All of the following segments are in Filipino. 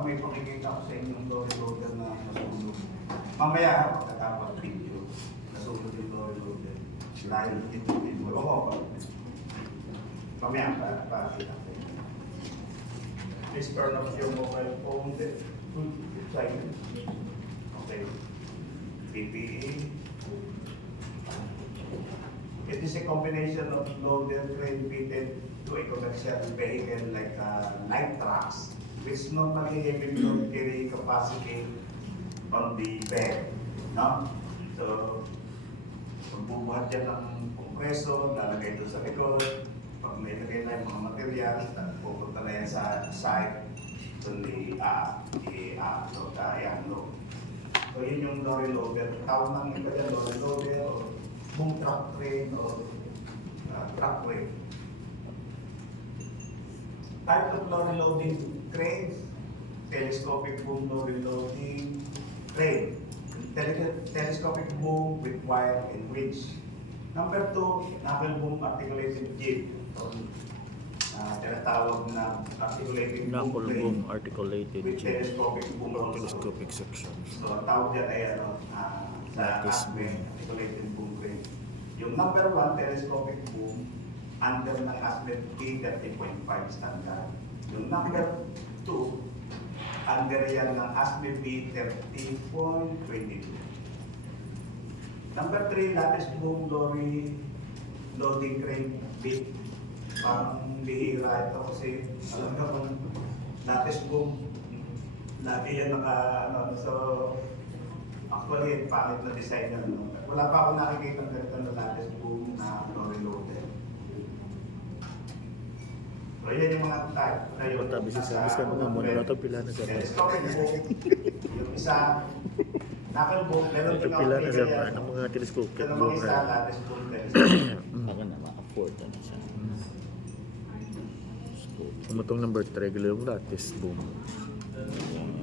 baka may pakikita ko sa inyong lorry loader na nasunog. Mamaya, pagkatapos video, nasunog yung lorry loader. Dahil dito, ako. Mamaya, pakita ko. Please turn off your mobile phone. Then, silent. Okay. PPE. It is a combination of loader crane fitted to a commercial vehicle like light trucks, which normally heavy load carrying capacity on the bed. No? So, magbubuhat yan ng kompreso, lalagay doon sa likod. Pag may lagay na yung mga materials, pupunta na yan sa site, doon i-upload, i-unload. So, yun yung lorry loader. Tawag ng iba dyan, lorry loader, o boom truck crane, o truck crane. Type of lorry loading cranes: telescopic boom lorry loading crane. Telescopic boom with wire and winch. Number 2, knuckle boom articulated jib. Tinatawag na articulated Knuckle boom boom articulated with jib. telescopic boom also. Telescopic sections. So, ang tawag dyan ay sa ASME, articulated boom crane. Yung number 1, telescopic boom, under ng ASME P30.5 standard. Yung number 2, under yan ng ASME P30.22. Number 3, lattice boom lorry loading crane bit. Parang bihira ito kasi alam ka kung lattice boom, lagi yan so actually, pangit na design na. Wala pa ako nakikita ng ganito na lattice boom na lorry loader. So, yan yung mga type. Ngayon, Tabi si Samis ka mga muna na ito pila na sa telescopic boom, yung isa, knuckle boom, meron ito pila na sa ang mga telescopic yung boom mga isa, na lattice boom, telescopic. Baka na ma-afford na siya. Umutong number 3, yung lattice boom.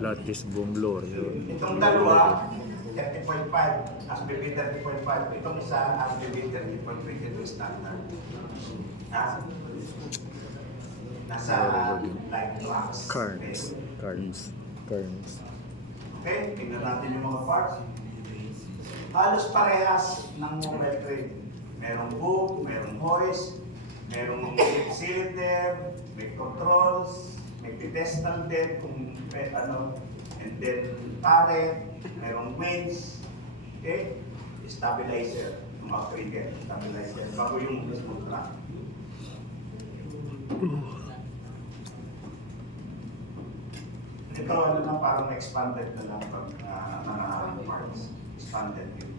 Lattice boom lorry. Itong dalawa, 30.5, ASBB 30.5. Itong isa, ASBB 30.22 standard. Nasa light trucks. Carns. Okay, tingnan natin yung mga parts. Halos parehas ng mobile crane. Merong boom, merong hoist, merong cylinder, may controls, may pedestal deck, and then turret, merong winch, okay? Stabilizer, yung mga trigger, stabilizer, bago yung smooth track. Ito na parang expanded na lang pag mga parts, expanded yun.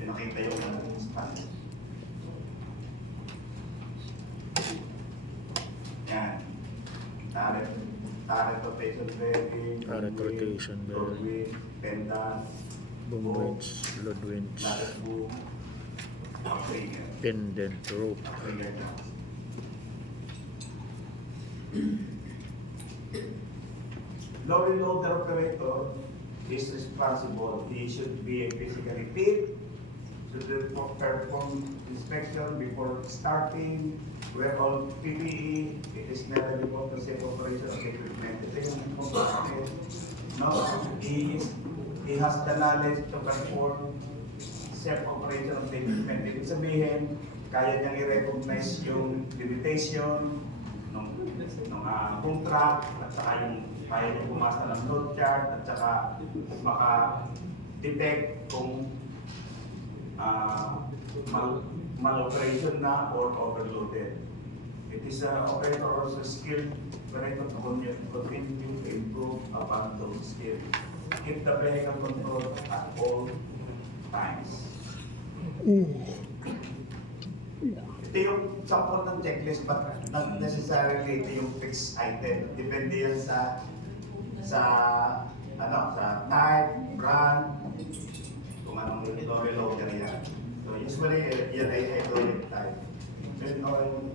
Pinakita yung expanded. Yan. Turret rotation bearing, Turret rotation bearing, doorway, pendant, boom winch, load winch, lattice boom, trigger. pendant rope. Trigger na. Lorry loader operator is responsible. He should be physically fit, should perform inspection before starting, wear all PPE. It is necessary to safe operation of equipment. Ito yung important. No, he has the knowledge to perform safe operation of the equipment. Ibig sabihin, kaya niyang i-recognize yung limitation ng contract at saka yung kaya niyang pumasa ng load chart at saka maka-detect kung mal-operation na or overloaded. It is an operator also skilled operator to continue to improve upon those skills. Keep the vehicle control at all times. Ito yung sample ng checklist, but not necessarily ito yung fixed item. Depende yan sa type, brand, kung anong lorry loader yan. So usually, yan ay hydraulic type. Then oil,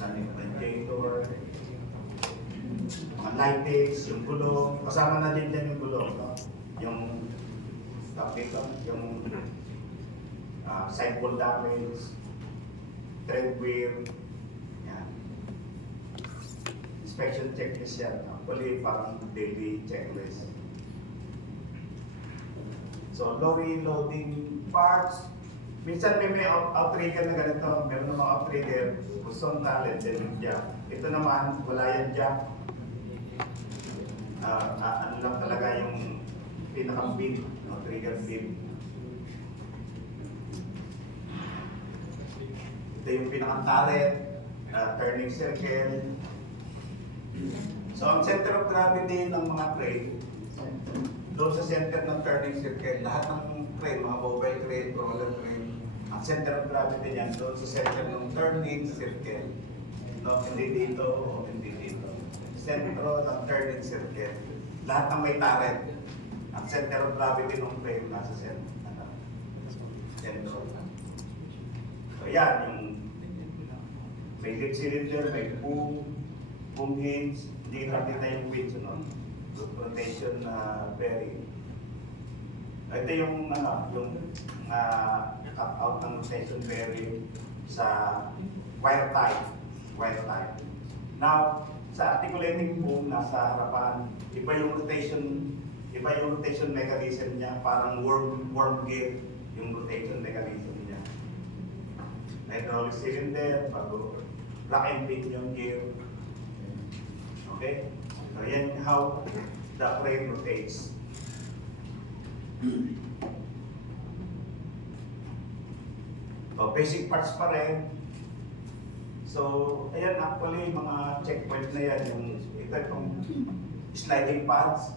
radiator, mga lightings, yung gulong, kasama na din yan yung gulong, no? Yung sidewall damage, tread wheel, yan. inspection checklist yan. Actually, parang daily checklist. So, lorry loading parts. Minsan may outrigger na ganito. Meron namang outrigger. Gusto ang talent, then yung jack. Ito naman, wala yan jack. Ano lang talaga yung pinaka-beam, outrigger beam. Ito yung pinaka-turret, turning circle. So, ang center of gravity ng mga crane, doon sa center ng turning circle, lahat ng crane, mga mobile crane, roller crane, ang center of gravity niyan doon sa center ng turning circle. No, hindi dito o hindi dito. Center ng turning circle. Lahat ng may turret, ang center of gravity ng crane nasa center. So yan, yung may lip cylinder, may boom hinge, hindi nakita yung winch, no? Rotation bearing. Ito yung cut out ng rotation bearing sa wire tie. Now, sa articulating boom nasa harapan, iba yung rotation mechanism niya, parang worm gear yung rotation mechanism niya. Hydraulic cylinder, bago block and pinion gear. Okay? So yan how the crane rotates. So basic parts pa rin. So ayan, actually mga checkpoint na yan, yung ito itong sliding pads.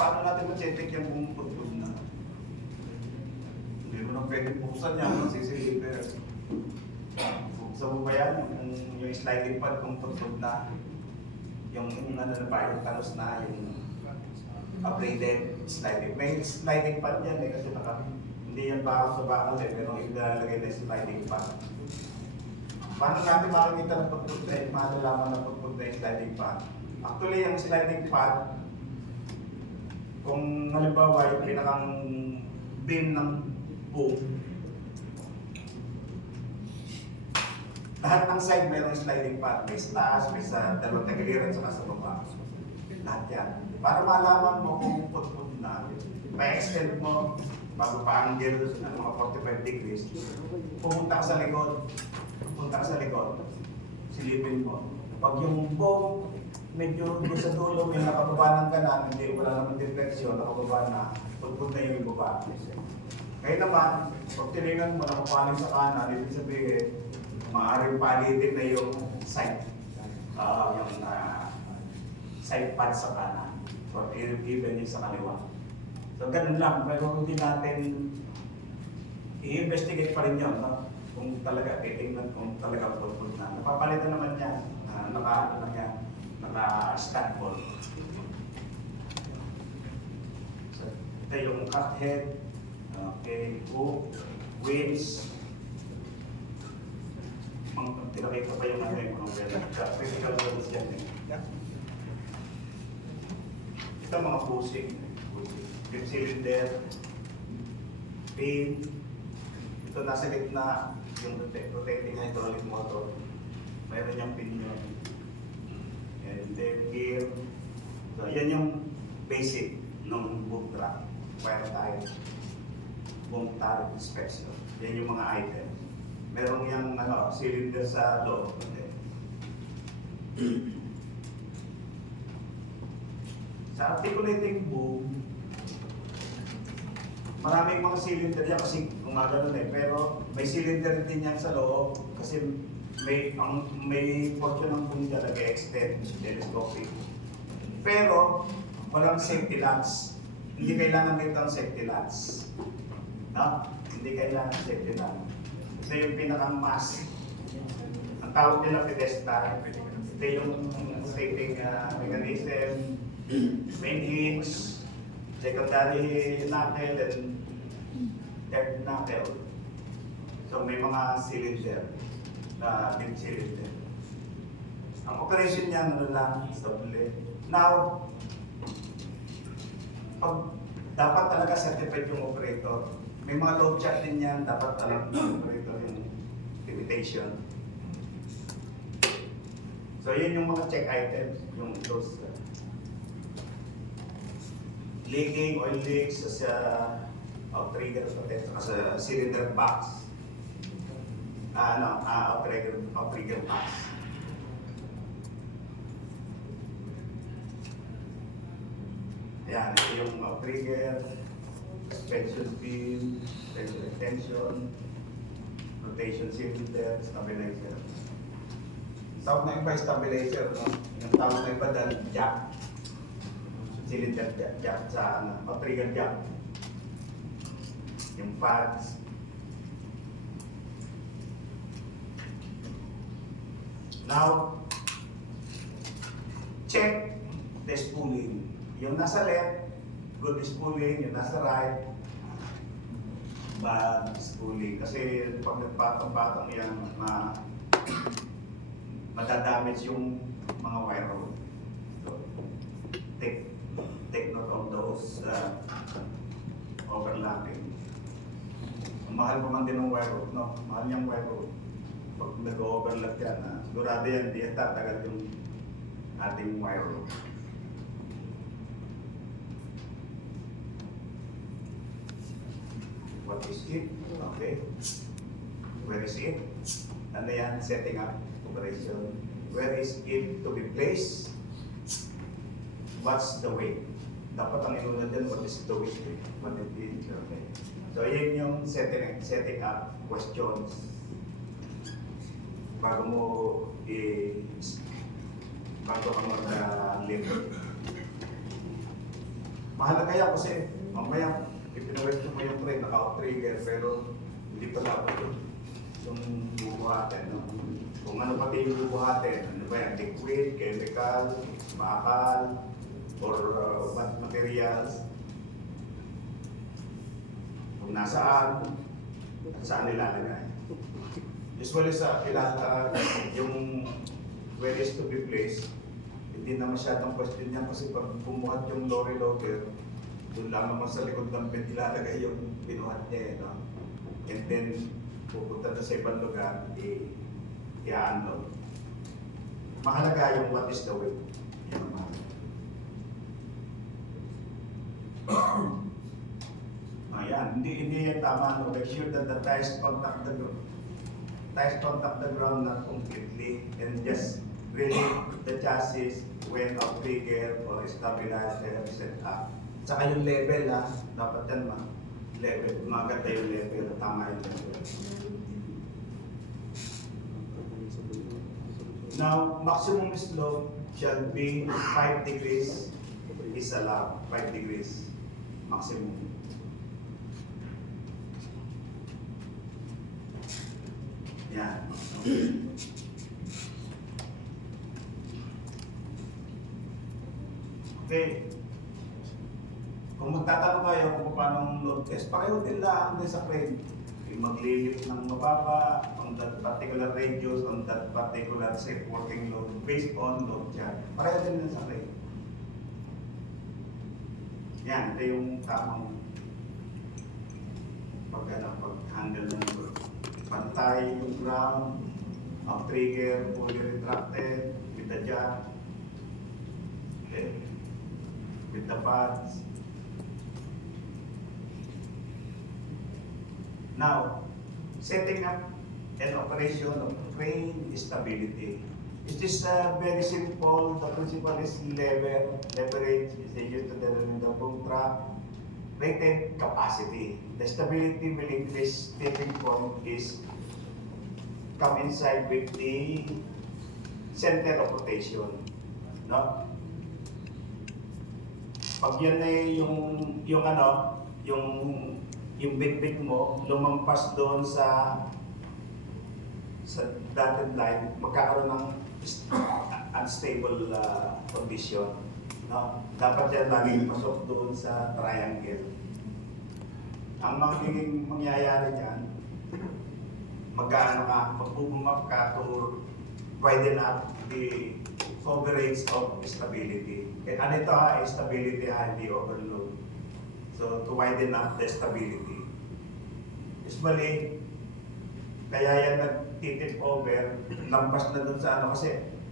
Paano natin ma-check yung buong pagtog na? Hindi mo na pwede buksan yan, masisiliper. Buksan mo ba yan? Yung sliding pad kung pagtog na, yung ano na ba, yung talos na, yung upgraded sliding. May sliding pad yan eh, kasi hindi yan bakal sa bakal eh, pero yung nilalagay na sliding pad. Paano natin makikita na pagtog na, malalaman na pagtog na yung sliding pad? Actually, yung sliding pad, kung halimbawa yung pinakang beam ng boom, lahat ng side mayroong sliding pad. May sa taas, may sa dalawang tagiliran, saka sa baba. Lahat yan. Para malaman mo kung putput na, pa-extend mo, bago pa-angle ng mga 45 degrees, pumunta ka sa likod. Silipin mo. Pag yung boom, medyo doon sa dulo, may nakababa ng kanan, hindi, wala naman deflection, nakababa na, putput na yung ibaba. Ngayon naman, pag tinignan mo, nakapaling sa kanan, ibig sabihin, maaaring palitin na yung side, side pad sa kanan. So, even yung sa kaliwa. So, ganun lang. Pero hindi natin i-investigate pa rin yun, no? Kung talaga, titingnan kung talaga pulpul na. Napapalitan naman yan, naka-stand ball. So, ito yung cut head, okay, hook, winch. Tinakita pa yung ano yung critical levels yan eh. Ito mga pusing, lip cylinder, pin, ito nasa gitna, yung rotating hydraulic motor, mayroon niyang pin yun. And then gear, so yan yung basic ng boom track, wire tie, boom turret inspection, yan yung mga items. Meron yung cylinder sa loob. Sa articulating boom, maraming mga cylinder yan kasi gumagano eh. Pero may cylinder din yan sa loob kasi may portion ng boom dyan nag-extend, telescopic. Pero walang safety latch. Hindi kailangan dito ang safety latch. No? Hindi kailangan safety latch. Ito yung pinaka-mass. Ang tawag nila pedestal. Ito yung safety mechanism, main hinge, secondary knuckle, and third knuckle. So may mga cylinder na lip cylinder. Ang operation niya ano lang, stable. Now, pag dapat talaga certified yung operator, may mga load check din yan, dapat alam ng operator yung limitation. So yun yung mga check items, yung those leaking, oil leaks sa outrigger sa cylinder box. Outrigger box. Ayan, ito yung outrigger, suspension pin, suspension extension, rotation cylinder, stabilizer. Tawag na iba stabilizer, no? Yung tawag na iba dahil jack. Cylinder jack sa outrigger jack. Yung pads. Now, check the spooling. Yung nasa left, good spooling. Yung nasa right, bad spooling. Kasi pag nagpatong-patong yan, madadamage yung mga wire rope. So, take note of those overlapping. Mahal pa man din ng wire rope, no? Mahal niyang wire rope. Pag nag-overlap yan, sigurado yan, di tatagal yung ating wire rope. What is it? Okay. Where is it? Ano yan? Setting up operation. Where is it to be placed? What's the weight? Dapat ang inuna dyan, what is the weight? What it is? Okay. So, yun yung setting up questions. Bago ka mag-label. Mahalaga yan kasi mamaya ipinawestiyon mo yung train, naka-trigger, pero hindi pa dapat yung bubuhatin. No? Kung ano pati yung bubuhatin, ano ba yan, liquid, chemical, bakal, or what materials, kung nasaan, saan nilalagay. Usually sa yung where is to be placed, hindi na masyadong question yan kasi pag bumuhat yung lorry loader, doon lamang sa likod ng bed ilalagay yung binuhat niya. No? And then, pupunta na sa ibang lugar, i-unload. Mahalaga yung what is the weight. Yan ang mahalaga. Ayan, hindi yan tama. No? Make sure that the tires contact the ground not completely and just really the chassis when outrigger or stabilizer set up. Saka yung level dapat yan level, maganda yung level, tama yung level. Now, maximum slope shall be 5 degrees is allowed, 5 degrees maximum. Yan. Okay. Kung magtatanong kayo kung paano load test, pareho din lang din sa crane. Maglilip ng mababa on that particular radius, on that particular safe working load based on load chart. Pareho din lang sa crane. Yan, ito yung tamang pag-handle ng load. Pantay yung ground, trigger, fully retracted, with the jack, okay, with the pads. Now, setting up an operation of crane stability. It is very simple. The principle is leverage is used to determine the boom trap rated capacity. The stability will increase tipping point is come inside with the center of rotation. No? Pag yan ay yung bit mo lumampas doon sa dotted line, magkakaroon ng unstable condition. No? Dapat yan laging pasok doon sa triangle. Ang magiging mangyayari dyan, magbubumap ka to widen up the coverage of stability. Ano ito stability hindi overload. So to widen up the stability. Usually, kaya yan nagtitip over, lampas na dun sa kasi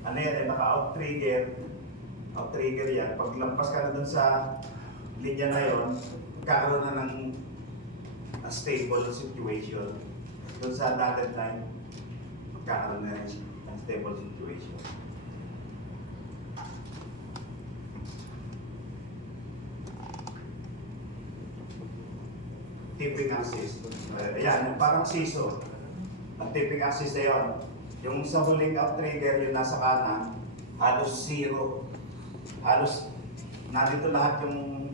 ano yan eh, out-trigger yan. Pag lampas ka na dun sa linya na yon, magkakaroon na ng stable situation. Dun sa dotted line, magkakaroon na ng stable situation. Tipping axis. Ayan, yung parang seesaw. Ang tipping axis na yun. Yung sa huling out-trigger, yung nasa kanan, halos zero. Halos, narito lahat yung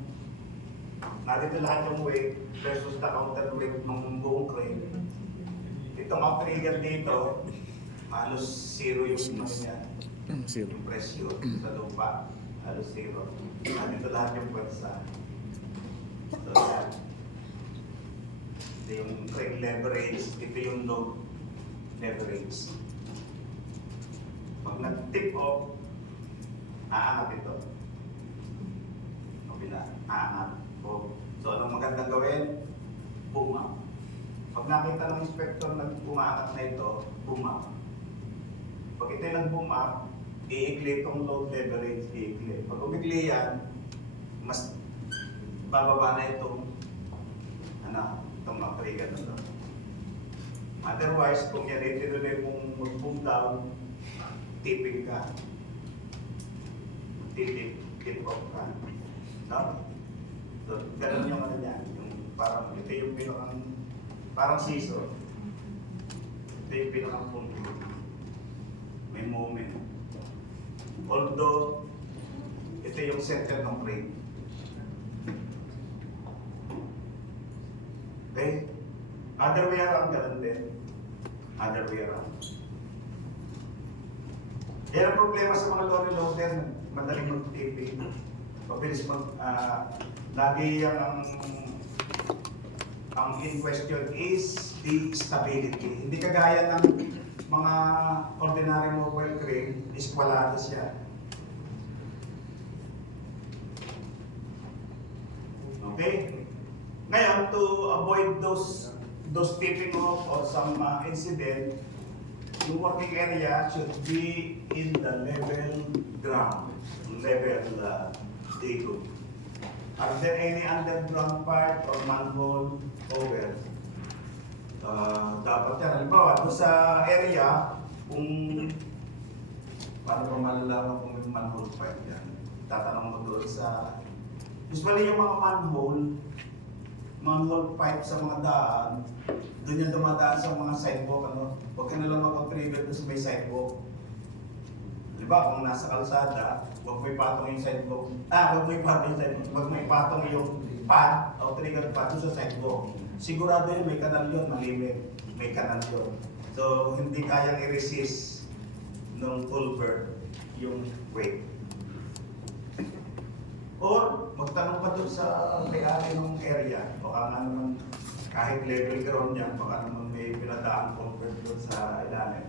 weight versus the counter weight ng buong crane. Itong out-trigger dito, halos zero yung niya. Zero. Yung pressure sa lupa, halos zero. Narito lahat yung pwersa. So, yan. Ito yung crane leverage, ito yung load leverage. Pag nag-tip off, aangat ito. Kabila, aangat. So, anong magandang gawin? Boom up. Pag nakita ng inspector na umaangat na ito, boom up. Pag ito yung nag-boom up, iikli itong load leverage, iikli. Pag umikli yan, mas bababa na itong itong mag-trigger na ito. Otherwise, kung yan itinuloy mong mag-boom down, tipping ka. Tip off ka. No? So, ganun yung ano niya. Yung parang, ito yung pinakang, parang seesaw. Ito yung pinakang punto. May moment. Although, ito yung center ng crane. Okay? Other way around, ganun din. Other way around. Yan ang problema sa mga lorry loader, madaling mag-tipping. Mabilis lagi yan ang in question is the stability. Hindi kagaya ng mga ordinary mobile crane, is wala siya. Okay? Ngayon, to avoid those tipping off or some incident, yung working area should be in the level ground, level D2. Are there any underground part or manhole over? Dapat yan. Halimbawa, doon sa area, kung paano pa malalaman kung may manhole pipe yan, tatanong mo doon sa... Usually yung mga manhole pipe sa mga daan, doon yung dumadaan sa mga sidewalk, ano? Huwag ka na lang mag-trigger doon sa may sidewalk. Diba, kung nasa kalsada, huwag mo ipatong yung sidewalk. Huwag mo ipatong yung sidewalk. Huwag mo ipatong yung pad, o trigger pad doon sa sidewalk. Sigurado yun, may kanal yun, malimit. May kanal yun. So, hindi kayang i-resist ng pulver yung weight. Or, magtanong pa doon sa may-ari ng area. Baka nga naman, kahit level ground yan, baka naman may pinadaan pulver doon sa ilalim.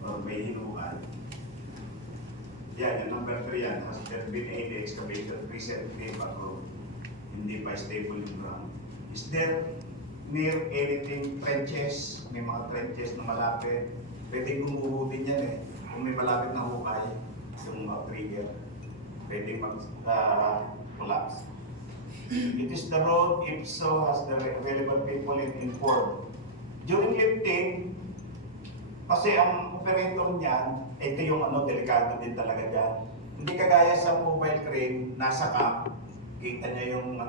Or may hinukan. Yan, yung number 3 yan. Has there been any excavation recently bago hindi pa stable yung ground? Is there near anything trenches? May mga trenches na malapit. Pwede gumuho din yan eh. Kung may malapit na hukay, yung trigger. Pwede mag-collapse. It is the road, if so, has the relevant people informed. During lifting, kasi ang operator niyan, ito yung delikado din talaga dyan. Hindi kagaya sa mobile crane, nasa cap, kita niya yung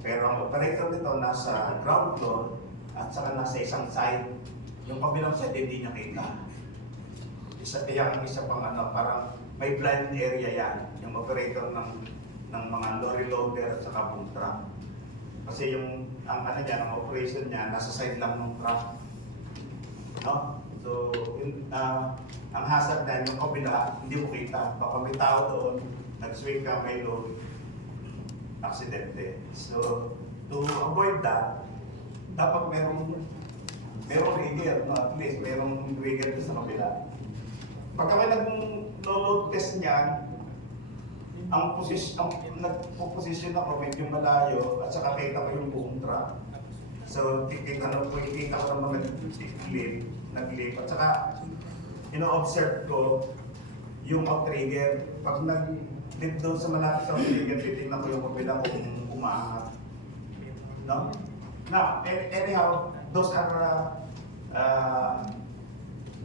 pero ang operator nito nasa ground floor at saka nasa isang side. Yung kabilang side, hindi niya kita. Isa pang parang may blind area yan, yung operator ng mga lorry loader at saka boom truck. Kasi ang operation niya, nasa side lang ng truck. No? So, ang hazard na yung kabila, hindi mo kita. Baka may tao doon, nag-swing ka, may load, aksidente. So, to avoid that, dapat merong rigger, at least merong rigger sa kabila. Pagka may nag-load test niyan, nag-position ako medyo malayo at saka kita ko yung buong truck. So, kita ko naman naglip at saka ino-observe ko yung outrigger. Pag nag-dip doon sa malapit sa outrigger, titignan ko yung kabila kung umaangat. No? Now, anyhow, those are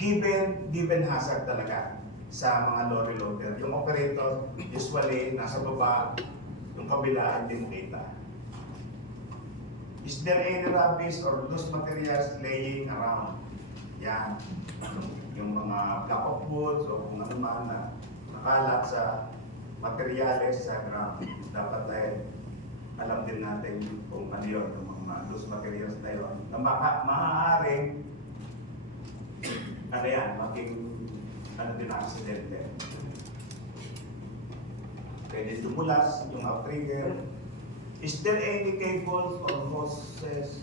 given hazard talaga sa mga lorry loader. Yung operator, usually, nasa baba, yung kabila, hindi mo kita. Is there any rubbish or loose materials laying around? Yan. Yung mga block of woods o kung ano man na nakalat sa materyales sa ground. Dapat dahil alam din natin kung ano yun, yung mga loose materials na yun. Na maaaring ano yan, maging ano din ang aksidente. Pwede dumulas yung outrigger. Is there any cables or hoses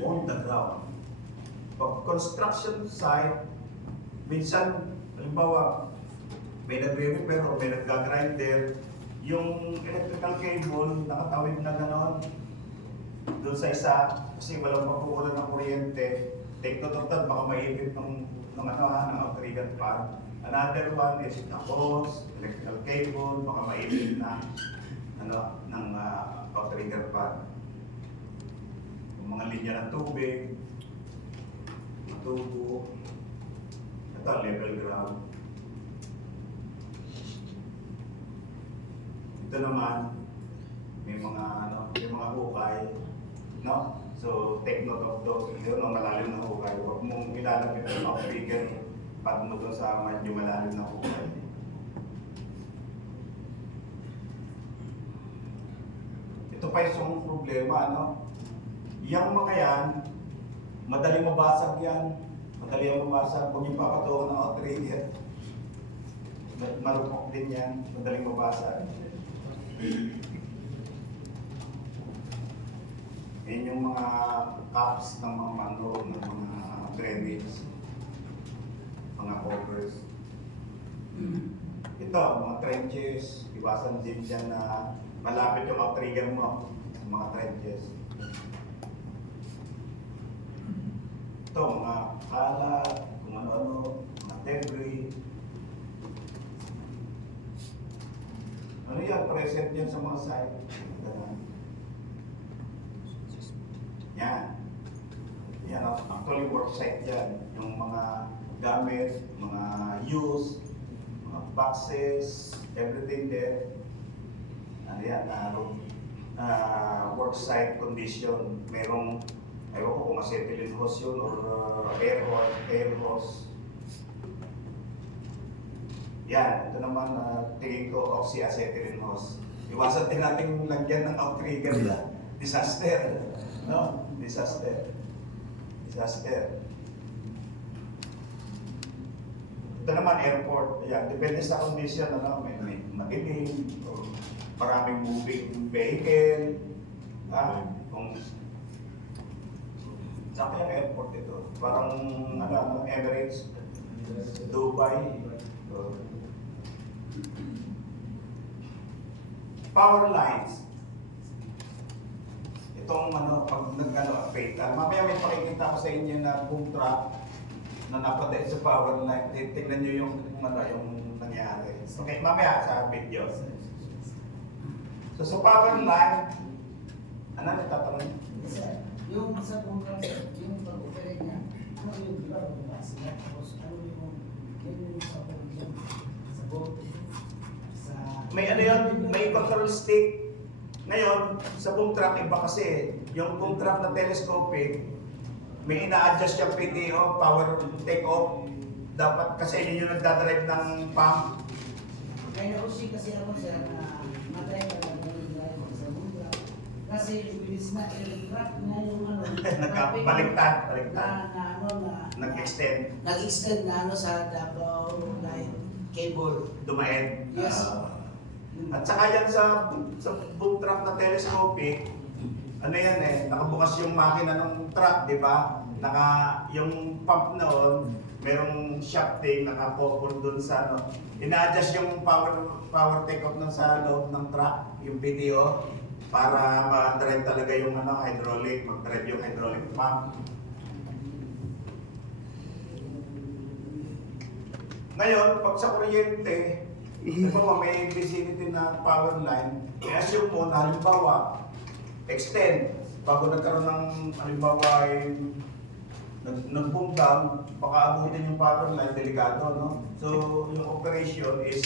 on the ground? Pag construction site, minsan, halimbawa, may nagre-repair o may nag-grinder, yung electrical cable nakatawid na gano'n doon sa isa kasi walang pagkukulan ng kuryente. Take note of that, baka maipit ng outrigger pad. Another one is the hose, electrical cable, baka maipit na ng outrigger pad. Yung mga linya ng tubig, tubo, ito level ground. Ito naman, may mga hukay, no? So, take note of those. Yun, malalim na hukay. Huwag mong ilalapit ang outrigger pag mo doon sa medyo malalim na hukay. Ito pa yung problema, no? Yung mga yan, madaling mabasag yan. Madali ang mabasag. Huwag yung papatungan ng outrigger. Marupok din yan. Madaling mabasag. Yan yung mga caps ng mga mangrove, ng mga drainage, mga covers. Ito, mga trenches. Iwasan din dyan na malapit yung outrigger mo sa mga trenches. Ito, mga kalat, kung ano-ano, mga debris. Ano yan? Present yan sa mga site. Yan. Yan, actually work site yan. Yung mga gamit, mga use, mga boxes, everything there. Ano yan? Work site condition. Merong ewan ko kung acetylene hose yun or air hose. Yan, ito naman tingin ko oxy-acetylene hose. Iwasan din natin lagyan ng outrigger na disaster. No? Disaster. Ito naman airport. Yan, depende sa condition, may madilim, o maraming moving vehicle. Kung saan kaya airport ito? Parang Emirates, Dubai. Power lines. Itong pag fatal. Mamaya may pakikita ko sa inyo na boom truck na napadaan sa power line. Tignan nyo yung nangyari. Okay, mamaya sa video. So sa power line, ano nagtatanong? Yung sa contract, yung pag-operate niya, ano yung diba, sila, tapos ano yung sa production, sa boat, sa... May ano yun, may control stick. Ngayon, sa boom truck, iba kasi, yung boom truck na telescopic, may ina-adjust yung PTO, power take-off. Dapat kasi yun yung nagdadrive ng pump. May nausi kasi ako siya na matay ka na driver sa boom truck. Kasi bilis na truck na yung Baliktad. na Nag-extend. nag-extend na sa Davao line cable. Dumaen. Yes. At saka yan sa boom truck na telescopic, ano yan nakabukas yung makina ng truck, di ba? Yung pump noon, merong shafting, naka-couple dun sa ina-adjust yung power take-off sa loob ng truck, yung PTO, para ma-drive talaga yung hydraulic, mag-drive yung hydraulic pump. Ngayon, pag sa kuryente, may vicinity na power line, i-assume mo na halimbawa, extend, bago nagkaroon ng halimbawa ay nag-boom down, baka abutin yung power line, delikado, no? So, yung operation is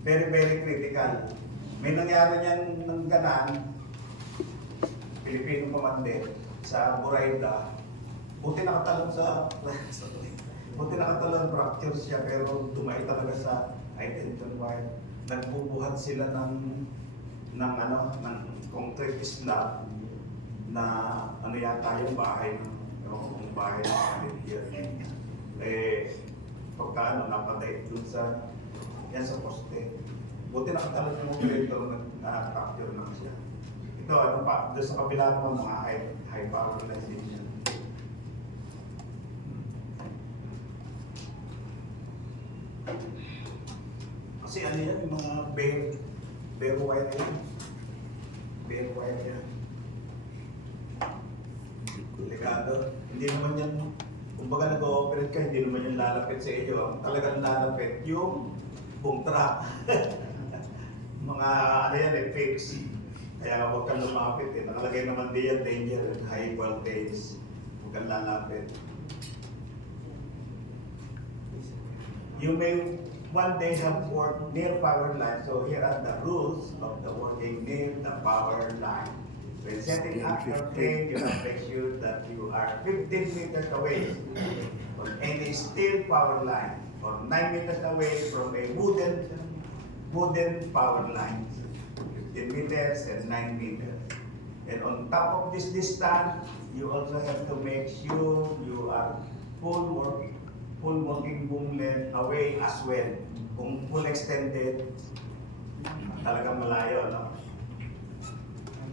very, very critical. May nangyari niyan ng ganan, Pilipino commander, sa Buraida, buti nakatalon buti nakatalon, fracture siya, pero dumay talaga sa identity wire. Nagbubuhat sila ng concrete slab na ano yata yung bahay ng bahay ng Canadian. Pagka napatay dun sa yan sa poste. Buti nakatalon yung operator, nag-fracture lang siya. Ito, doon sa kabila naman mga high power lines din yan. Kasi ano yan, yung mga bare wire yan. Bare wire yan. Delikado. Hindi naman yan, kumbaga nag-ooperate ka, hindi naman yan lalapit sa iyo. Ang talagang lalapit yung boom truck. Mga ano yan, fix. Kaya huwag kang lumapit eh. Nakalagay naman din yan, danger, high voltage. Huwag kang lalapit. You may one day have worked near power line. So here are the rules of the working near the power line. When setting up your crane, you have to make sure that you are 15 meters away from any steel power line or 9 meters away from a wooden power line. 15 meters and 9 meters. And on top of this distance, you also have to make sure you are full working boom length away as well. Kung full extended, talagang malayo, no?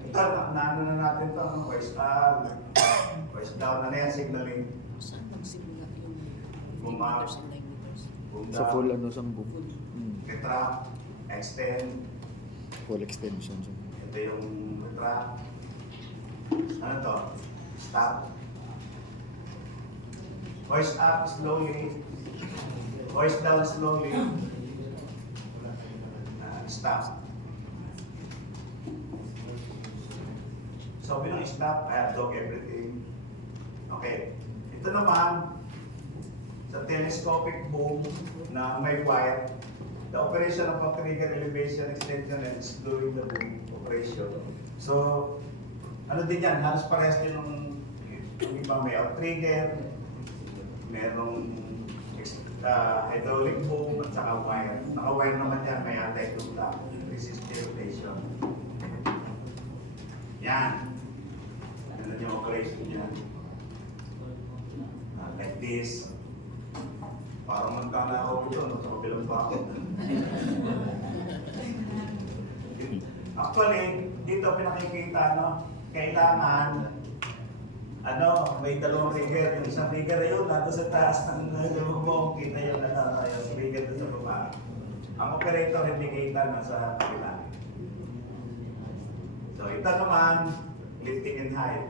Ito, naano na natin ito, no? Voice up, voice down, ano yan, signaling? Saan bang simula yung Boom up, meters and 9 meters? boom Sa full down, ano sang boom. retract, extend, Full extension. ito yung retract. Ano to? Stop. Voice up slowly, voice down slowly, stop. So bilang stop, I have dog everything. Okay. Ito naman, sa telescopic boom na may wire, the operation of a trigger elevation, extension, and slowing the boom operation. So, ano din yan, halos parehas din yung iba may outrigger, merong hydraulic boom at saka wire. Naka-wire naman yan, may anti-loop lock, resistive rotation. Yan. Ano yung operation yan? Like this. Parang magkana ako yun, sa kabilang bakit. Actually, dito pinakikita, no? Kailangan may dalawang trigger. Yung isang trigger na yun, nandun sa taas ng mo, kita yung trigger doon sa baba. Ang operator hindi kita nasa kabila. So ito naman, lifting and height.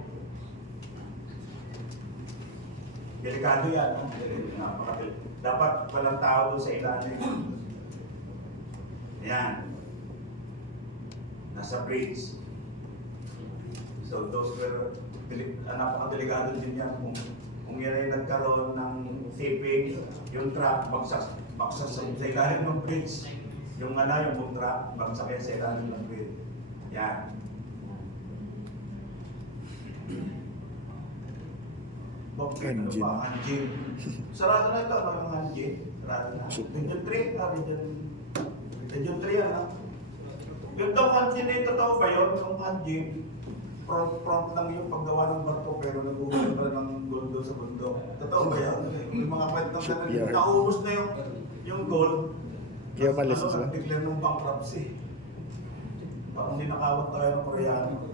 Delikado yan. Dapat walang tao doon sa ilalim. Yan. Nasa bridge. So those were napakadelikado din yan kung yan ay nagkaroon ng tipping, yung truck bagsak sa ilalim ng bridge. Yung boom truck, bagsak yan sa ilalim ng bridge. Yan. Engine. Engine. Sarado na ito, yung engine. Sarado na. Region 3, Region 3 yan, ha? Yung daw engine na totoo ba yun? Yung engine, front lang yung paggawa ng barko pero nag-uulan pa ng gold doon sa bundok. Totoo ba yan? Yung mga kwentong Shipyard. naubos na yung gold. Kaya malis na sila. Declare ng bankruptcy. Parang ninakawat tayo ng Koreano.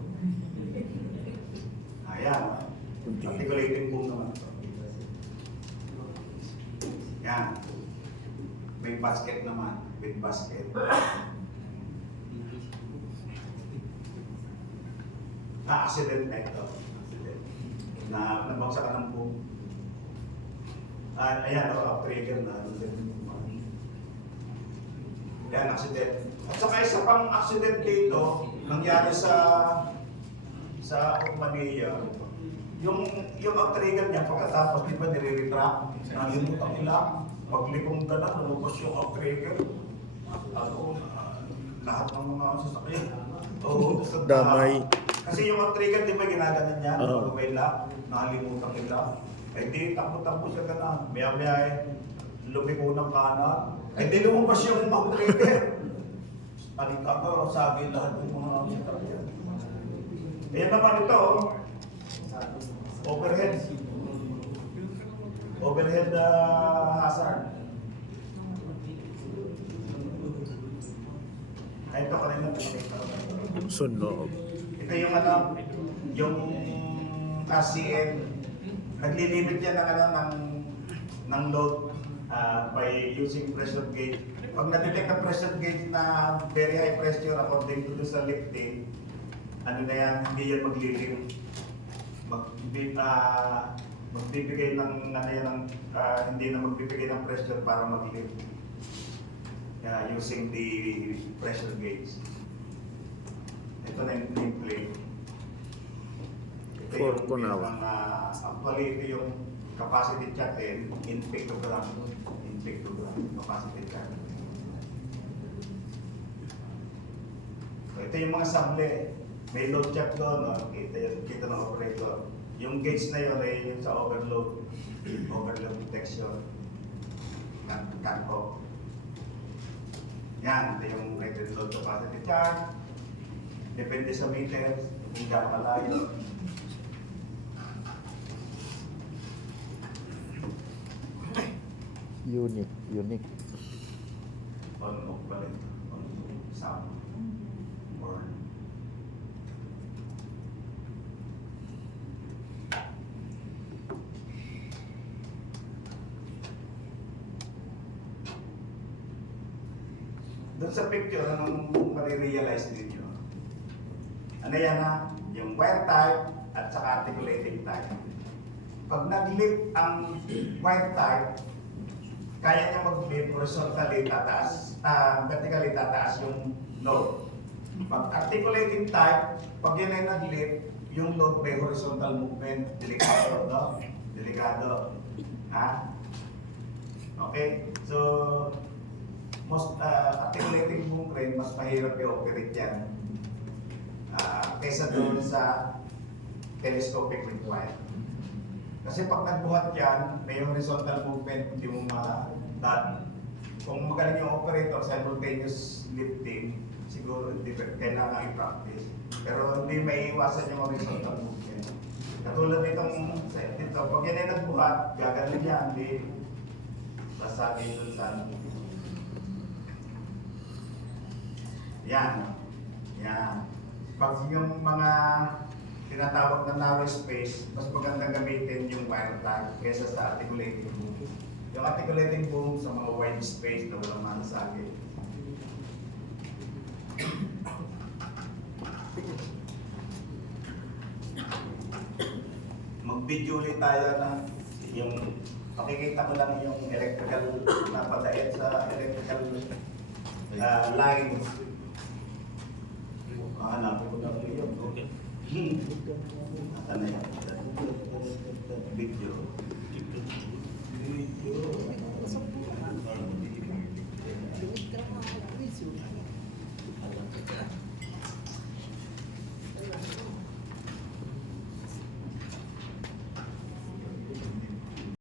Ayan. Articulating boom naman ito. Yan. May basket naman. With basket. Accident na ito. Nabagsakan ng boom. Ayan, trigger na. Yan, accident. At saka isa pang accident dito, nangyari sa Okmania. Yung outrigger niya, pagkatapos, di ba, nire-retract, nalimutan nila, maglikong ka na, lumabas yung outrigger. Ako, lahat ng mga sasakyan. Oo, Damay. kasi yung outrigger, di ba, ginaganan niya, Oo. may lock, nakalimutan nila. Eh di, takbo-takbo siya ka na. Maya-maya eh, lumiko ng kanan. Eh di lumabas yung outrigger. Alikaga, sabi lahat ng mga sasakyan. Ayan naman ito, oh. Overhead. Overhead hazard. Ay, ito kanina pinakita ko. Sunog. Ito yung ano, yung RCN. Naglilimit yan ng load by using pressure gauge. Pag na-detect ang pressure gauge na very high pressure according to sa lifting, ano na yan, hindi yan maglilim. Magbibigay ng ano yan, hindi na magbibigay ng pressure para mag-lift. Using the pressure gauge. Ito na yung nameplate. Ito For yung Kunawa. mga, actually ito yung capacity check din, in pictogram, capacity check. So, ito yung mga sable. May load check doon, no? Kita ng operator. Yung gauge na yun ay yung sa overload detection. Cut off. Yan, ito yung rated load capacity chart. Depende sa meters, kung gaano kalayo. Unique. On-off pa rin. On-off, sound. Or doon sa picture, anong marirealize ninyo? Ano yan ha? Yung wire type at saka articulating type. Pag nag-lift ang wire type, kaya niya mag-lift horizontally tataas, vertically tataas yung load. Pag articulating type, pag yun ay nag-lift, yung load may horizontal movement, delikado, no? Delikado. Ha? Okay? So, most articulating boom crane, mas mahirap i-operate yan kaysa doon sa telescopic required. Kasi pag nagbuhat yan, may horizontal movement, hindi mo ma-done. Kung magaling yung operator, simultaneous lifting, siguro hindi kailangan i-practice. Pero hindi may iwasan yung horizontal movement. Katulad nitong set dito, pag yan ay nagbuhat, gaganon yan, hindi basagin doon sa ano. Yan. Yan. Pag yung mga tinatawag na narrow space, mas magandang gamitin yung wire tag kaysa sa articulating boom. Yung articulating boom sa mga wide space na walang manasagin. Mag-video ulit tayo na yung makikita ko lang yung electrical na padaet sa electrical lines. Hanapin ko na yun. Asa na yan? Video.